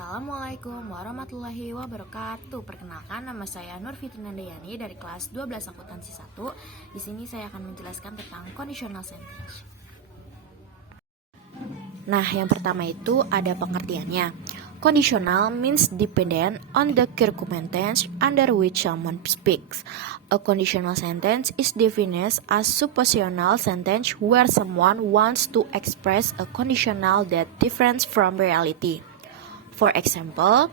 Assalamualaikum warahmatullahi wabarakatuh. Perkenalkan, nama saya Nur Fitri Nandayani dari kelas 12 akuntansi 1. Di sini saya akan menjelaskan tentang conditional sentence. Nah, yang pertama itu ada pengertiannya. Conditional means dependent on the circumstance under which someone speaks. A conditional sentence is defined as suppositional sentence where someone wants to express a conditional that differs from reality. For example,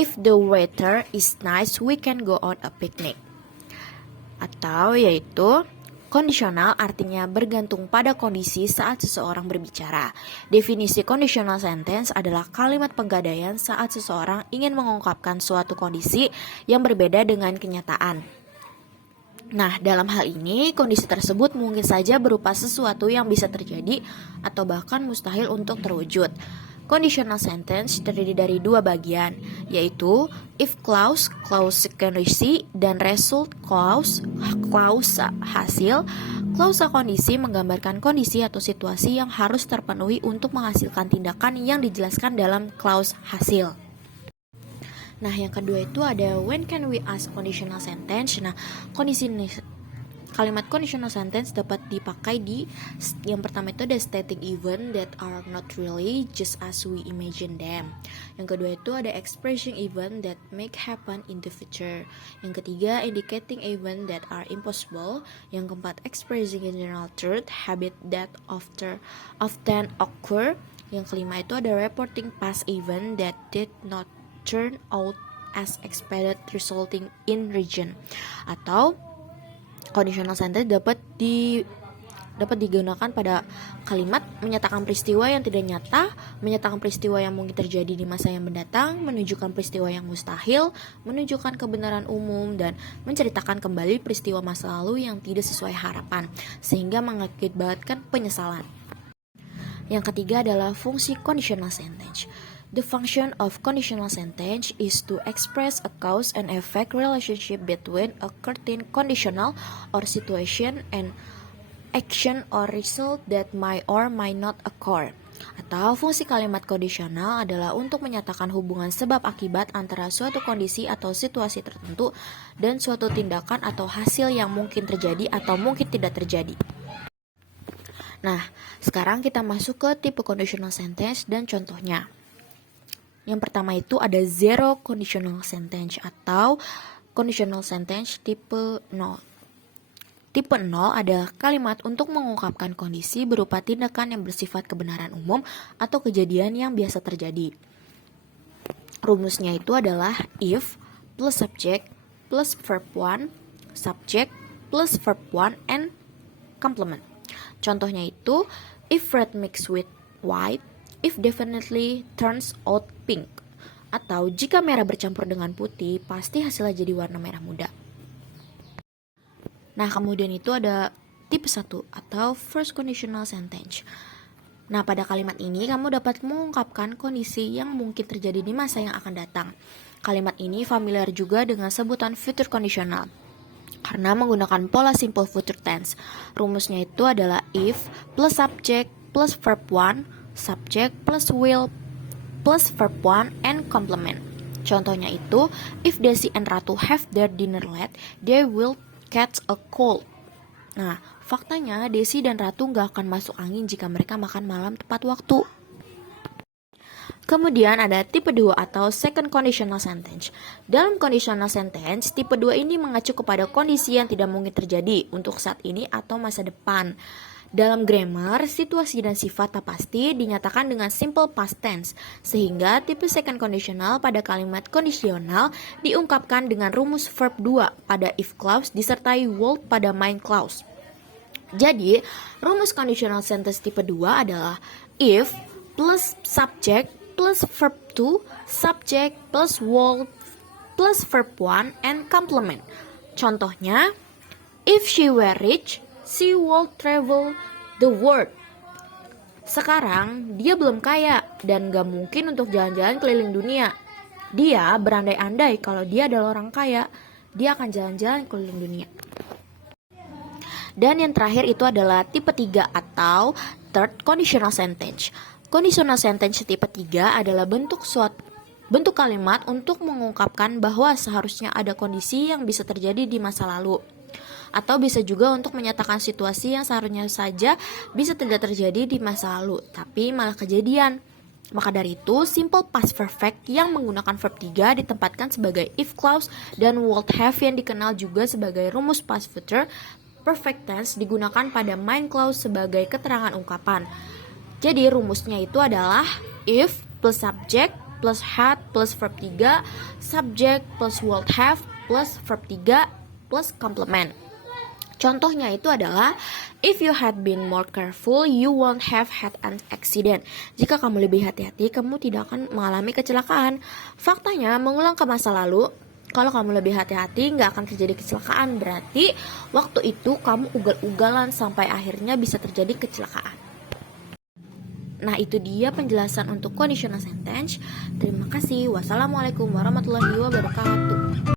if the weather is nice, we can go on a picnic. Atau yaitu kondisional artinya bergantung pada kondisi saat seseorang berbicara. Definisi conditional sentence adalah kalimat penggadaian saat seseorang ingin mengungkapkan suatu kondisi yang berbeda dengan kenyataan. Nah, dalam hal ini, kondisi tersebut mungkin saja berupa sesuatu yang bisa terjadi atau bahkan mustahil untuk terwujud. Conditional sentence terdiri dari dua bagian, yaitu if clause, clause kondisi, dan result clause, clause hasil. Klausa kondisi menggambarkan kondisi atau situasi yang harus terpenuhi untuk menghasilkan tindakan yang dijelaskan dalam clause hasil. Nah, yang kedua itu ada when can we ask conditional sentence. Nah, kalimat conditional sentence dapat dipakai di yang pertama itu ada stating event that are not really just as we imagine them. Yang kedua itu ada expressing event that make happen in the future. Yang ketiga indicating event that are impossible. Yang keempat expressing general truth habit that often occur. Yang kelima itu ada reporting past event that did not turn out as expected resulting in region. Atau conditional sentence dapat digunakan pada kalimat menyatakan peristiwa yang tidak nyata, menyatakan peristiwa yang mungkin terjadi di masa yang mendatang, menunjukkan peristiwa yang mustahil, menunjukkan kebenaran umum, dan menceritakan kembali peristiwa masa lalu yang tidak sesuai harapan, sehingga mengakibatkan penyesalan. Yang ketiga adalah fungsi conditional sentence. The function of conditional sentence is to express a cause and effect relationship between a certain conditional or situation and action or result that may or may not occur. Atau fungsi kalimat kondisional adalah untuk menyatakan hubungan sebab akibat antara suatu kondisi atau situasi tertentu dan suatu tindakan atau hasil yang mungkin terjadi atau mungkin tidak terjadi. Nah, sekarang kita masuk ke tipe conditional sentence dan contohnya. Yang pertama itu ada zero conditional sentence atau conditional sentence tipe 0. Tipe 0 adalah kalimat untuk mengungkapkan kondisi berupa tindakan yang bersifat kebenaran umum atau kejadian yang biasa terjadi. Rumusnya itu adalah if plus subject plus verb 1, subject plus verb 1 and complement. Contohnya itu if red mixed with white, if definitely turns out pink. Atau jika merah bercampur dengan putih, pasti hasilnya jadi warna merah muda. Nah, kemudian itu ada tipe 1 atau first conditional sentence. Nah, pada kalimat ini kamu dapat mengungkapkan kondisi yang mungkin terjadi di masa yang akan datang. Kalimat ini familiar juga dengan sebutan future conditional karena menggunakan pola simple future tense. Rumusnya itu adalah if plus subject plus verb 1, subject plus will plus verb 1 and complement. Contohnya itu, if Desi and Ratu have their dinner late, they will catch a cold. Nah, faktanya Desi dan Ratu nggak akan masuk angin jika mereka makan malam tepat waktu. Kemudian ada tipe 2 atau second conditional sentence. Dalam conditional sentence, tipe 2 ini mengacu kepada kondisi yang tidak mungkin terjadi untuk saat ini atau masa depan. Dalam grammar, situasi dan sifat tak pasti dinyatakan dengan simple past tense, sehingga tipe second conditional pada kalimat kondisional diungkapkan dengan rumus verb 2 pada if clause disertai would pada main clause. Jadi, rumus conditional sentence tipe 2 adalah if plus subject plus verb 2, subject plus would plus verb 1 and complement. Contohnya, if she were rich, she will travel the world. Sekarang, dia belum kaya dan gak mungkin untuk jalan-jalan keliling dunia. Dia berandai-andai kalau dia adalah orang kaya, dia akan jalan-jalan keliling dunia. Dan yang terakhir itu adalah tipe 3 atau third conditional sentence. Conditional sentence tipe 3 adalah bentuk suatu bentuk kalimat untuk mengungkapkan bahwa seharusnya ada kondisi yang bisa terjadi di masa lalu. Atau bisa juga untuk menyatakan situasi yang seharusnya saja bisa tidak terjadi di masa lalu, tapi malah kejadian. Maka dari itu, simple past perfect yang menggunakan verb 3 ditempatkan sebagai if clause dan would have yang dikenal juga sebagai rumus past future perfect tense digunakan pada main clause sebagai keterangan ungkapan. Jadi rumusnya itu adalah if plus subject plus had plus verb 3, subject plus would have plus verb 3 plus complement. Contohnya itu adalah if you had been more careful, you won't have had an accident. Jika kamu lebih hati-hati, kamu tidak akan mengalami kecelakaan. Faktanya, mengulang ke masa lalu, kalau kamu lebih hati-hati, nggak akan terjadi kecelakaan. Berarti waktu itu kamu ugal-ugalan sampai akhirnya bisa terjadi kecelakaan. Nah, itu dia penjelasan untuk conditional sentence. Terima kasih. Wassalamualaikum warahmatullahi wabarakatuh.